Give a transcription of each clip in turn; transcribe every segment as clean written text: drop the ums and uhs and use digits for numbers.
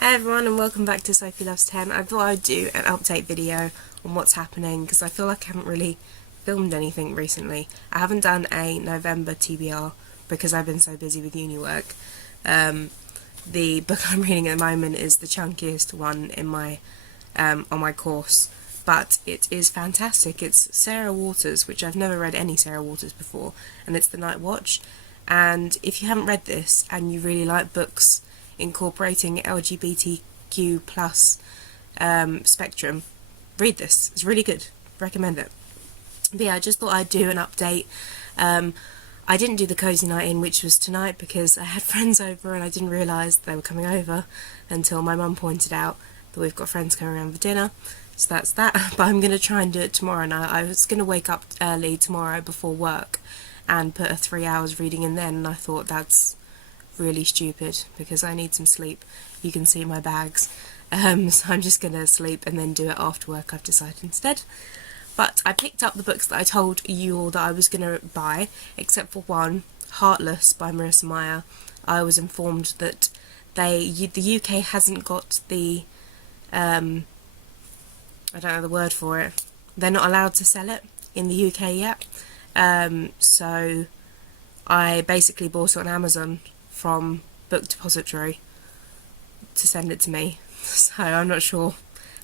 Hi everyone and welcome back to Sophie Loves 10. I thought I'd do an update video on what's happening because I feel like I haven't really filmed anything recently. I haven't done a November TBR because I've been so busy with uni work. The book I'm reading at the moment is the chunkiest one in my on my course, but it is fantastic. It's Sarah Waters, which I've never read any Sarah Waters before, and it's The Night Watch. And if you haven't read this and you really like books incorporating LGBTQ plus spectrum, read this. It's really good. Recommend it. But yeah, I just thought I'd do an update. I didn't do the cozy night in, which was tonight, because I had friends over and I didn't realise they were coming over until my mum pointed out that we've got friends coming around for dinner. So that's that. But I'm going to try and do it tomorrow now. I was going to wake up early tomorrow before work and put a 3 hours reading in then, and I thought that's really stupid because I need some sleep. You can see my bags. So I'm just going to sleep and then do it after work, I've decided instead. But I picked up the books that I told you all that I was going to buy, except for one, Heartless by Marissa Meyer. I was informed that the UK hasn't got the, I don't know the word for it, they're not allowed to sell it in the UK yet. So I basically bought it on Amazon from Book Depository to send it to me. So I'm not sure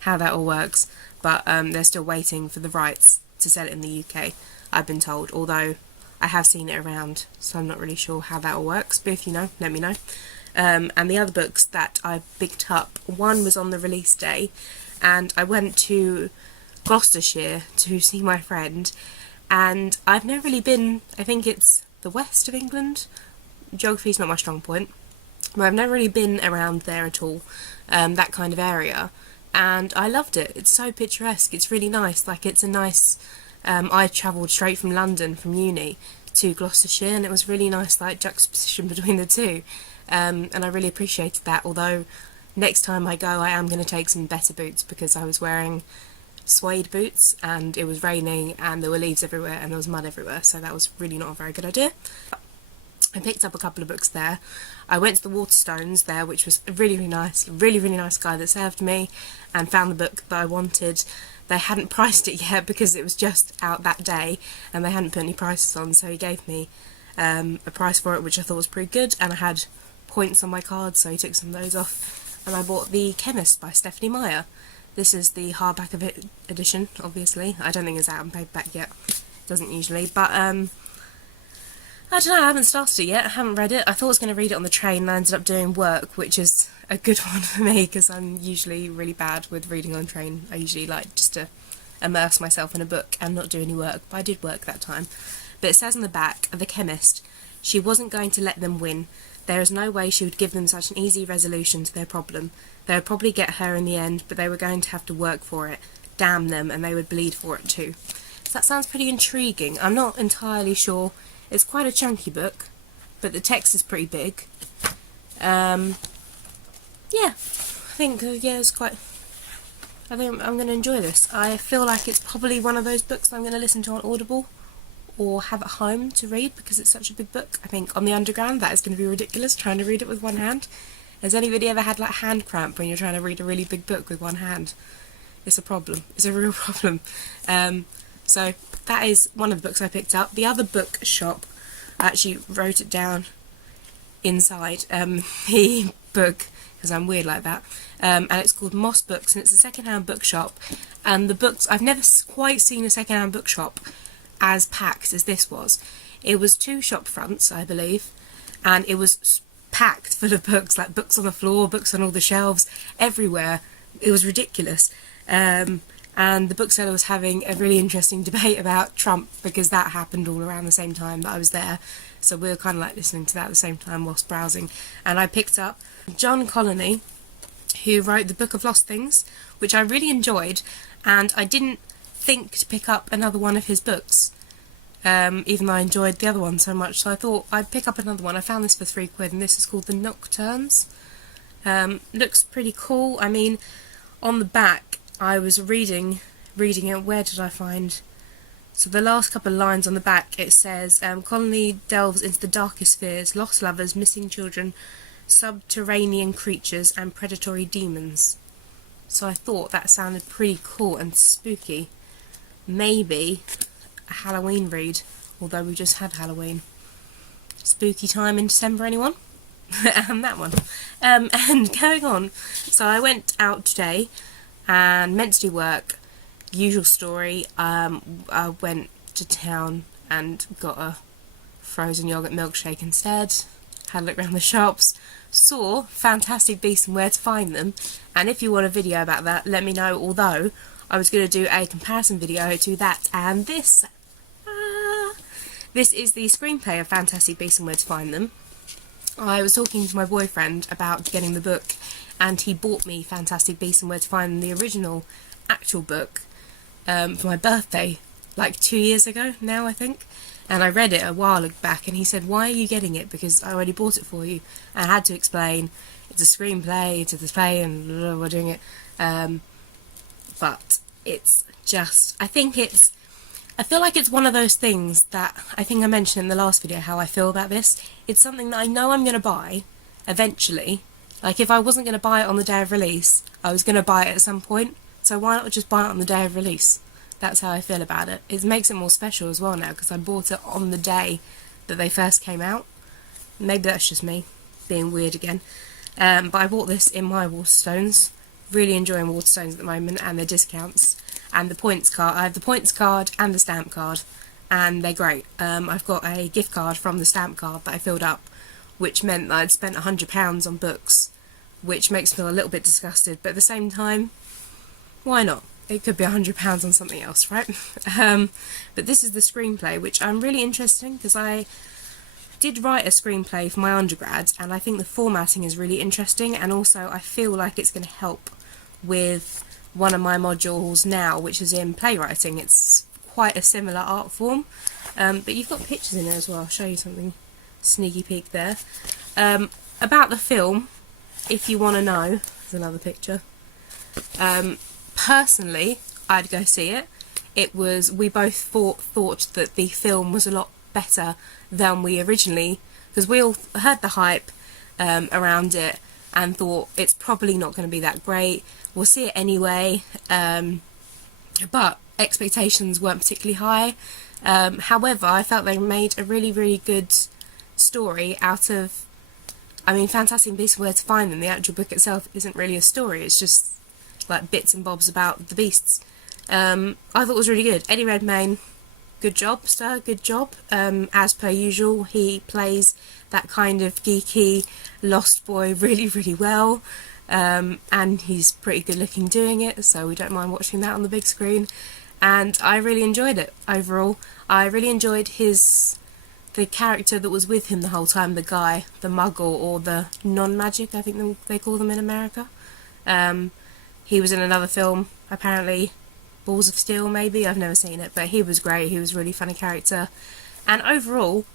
how that all works, but they're still waiting for the rights to sell it in the UK, I've been told, although I have seen it around, so I'm not really sure how that all works, but if you know, let me know. And the other books that I picked up, one was on the release day, and I went to Gloucestershire to see my friend, and I've never really been, I think it's the west of England. Geography's not my strong point, but I've never really been around there at all, that kind of area, and I loved it. It's so picturesque, it's really nice, like it's a nice, I travelled straight from London, from uni, to Gloucestershire, and it was really nice, like, juxtaposition between the two, and I really appreciated that, although next time I go I am going to take some better boots, because I was wearing suede boots and it was raining and there were leaves everywhere and there was mud everywhere, so that was really not a very good idea. I picked up a couple of books there. I went to the Waterstones there, which was really nice, really nice guy that served me, and found the book that I wanted. They hadn't priced it yet because it was just out that day and they hadn't put any prices on, so he gave me a price for it, which I thought was pretty good, and I had points on my card, so he took some of those off, and I bought The Chemist by Stephanie Meyer. This is the hardback edition, obviously. I don't think it's out in paperback yet. It doesn't usually, but I don't know, I haven't started it yet, I haven't read it. I thought I was going to read it on the train and I ended up doing work, which is a good one for me because I'm usually really bad with reading on train. I usually like just to immerse myself in a book and not do any work, but I did work that time. But it says on the back, The Chemist, she wasn't going to let them win. There is no way she would give them such an easy resolution to their problem. They would probably get her in the end, but they were going to have to work for it. Damn them, and they would bleed for it too. So that sounds pretty intriguing. I'm not entirely sure. It's quite a chunky book, but the text is pretty big. Yeah, I think it's quite. I think I'm going to enjoy this. I feel like it's probably one of those books I'm going to listen to on Audible or have at home to read because it's such a big book. I think on the Underground that is going to be ridiculous trying to read it with one hand. Has anybody ever had like hand cramp when you're trying to read a really big book with one hand? It's a problem. It's a real problem. So that is one of the books I picked up. The other bookshop, I actually wrote it down inside the book because I'm weird like that, and it's called Moss Books, and it's a second-hand bookshop, and the books, I've never quite seen a second-hand bookshop as packed as this was. It was 2 shop fronts, I believe, and it was packed full of books, like books on the floor, books on all the shelves, everywhere. It was ridiculous. And the bookseller was having a really interesting debate about Trump because that happened all around the same time that I was there, so we were kind of like listening to that at the same time whilst browsing. And I picked up John Colony, who wrote The Book of Lost Things, which I really enjoyed, and I didn't think to pick up another one of his books, even though I enjoyed the other one so much, so I thought I'd pick up another one. I found this for £3, and this is called The Nocturnes. Looks pretty cool. I mean, on the back I was reading it, where did I find? So the last couple of lines on the back, it says, Colony delves into the darkest fears, lost lovers, missing children, subterranean creatures and predatory demons. So I thought that sounded pretty cool and spooky. Maybe a Halloween read, although we just had Halloween. Spooky time in December, anyone? And that one. And going on, so I went out today and meant to do work. Usual story. I went to town and got a frozen yogurt milkshake instead. Had a look around the shops. Saw Fantastic Beasts and Where to Find Them. And if you want a video about that, let me know. Although I was going to do a comparison video to that and this. This is the screenplay of Fantastic Beasts and Where to Find Them. I was talking to my boyfriend about getting the book, and he bought me Fantastic Beasts and Where to Find Them, the original actual book, for my birthday, like 2 years ago now, I think. And I read it a while back, and he said, "Why are you getting it? Because I already bought it for you." And I had to explain, it's a screenplay to the play, and blah, blah, we're doing it. But it's just, I feel like it's one of those things that, I think I mentioned in the last video how I feel about this. It's something that I know I'm going to buy eventually. Like, if I wasn't going to buy it on the day of release, I was going to buy it at some point. So why not just buy it on the day of release? That's how I feel about it. It makes it more special as well now, because I bought it on the day that they first came out. Maybe that's just me being weird again. But I bought this in my Waterstones. Really enjoying Waterstones at the moment, and their discounts. And the points card. I have the points card and the stamp card, and they're great. I've got a gift card from the stamp card that I filled up, which meant that I'd spent £100 on books, which makes me feel a little bit disgusted, but at the same time, why not? It could be £100 on something else, right? But this is the screenplay, which I'm really interested in, because I did write a screenplay for my undergrad, and I think the formatting is really interesting, and also I feel like it's going to help with one of my modules now, which is in playwriting. It's quite a similar art form, but you've got pictures in there as well. I'll show you something, sneaky peek there. About the film, if you want to know, there's another picture. Personally, I'd go see it. We both thought that the film was a lot better than we originally, because we all heard the hype around it and thought it's probably not going to be that great. We'll see it anyway, but expectations weren't particularly high. However, I felt they made a really, really good story out of, Fantastic Beasts and Where to Find Them. The actual book itself isn't really a story, it's just like bits and bobs about the beasts. I thought it was really good. Eddie Redmayne, good job, sir, good job. As per usual, he plays that kind of geeky lost boy really, really well. And he's pretty good looking doing it, so we don't mind watching that on the big screen. And I really enjoyed it overall. I really enjoyed the character that was with him the whole time, the guy, the muggle, or the non-magic, I think they call them in America. He was in another film, apparently, Balls of Steel maybe, I've never seen it, but he was great, he was a really funny character. And overall,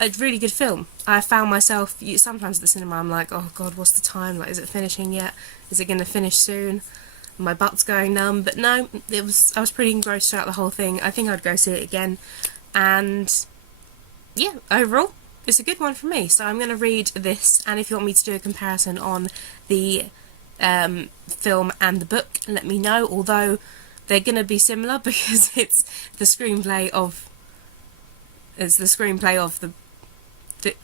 a really good film. I found myself, sometimes at the cinema I'm like, oh god, what's the time, like, is it finishing yet? Is it going to finish soon? My butt's going numb, but no, I was pretty engrossed throughout the whole thing. I think I'd go see it again, and yeah, overall, it's a good one for me. So I'm going to read this, and if you want me to do a comparison on the film and the book, let me know, although they're going to be similar because it's the screenplay of the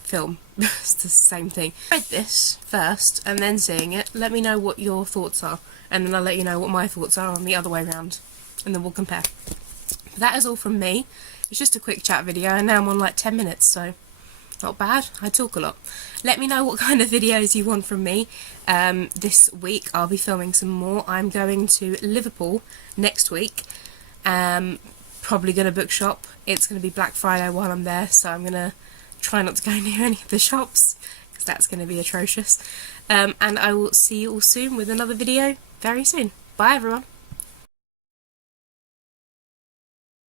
film. It's the same thing. Read this first and then seeing it, let me know what your thoughts are, and then I'll let you know what my thoughts are on the other way around, and then we'll compare. But that is all from me. It's just a quick chat video, and now I'm on like 10 minutes, so not bad. I talk a lot. Let me know what kind of videos you want from me. This week I'll be filming some more. I'm going to Liverpool next week. Probably going to bookshop. It's going to be Black Friday while I'm there, so I'm going to try not to go near any of the shops, because that's going to be atrocious. And I will see you all soon with another video very soon. Bye everyone.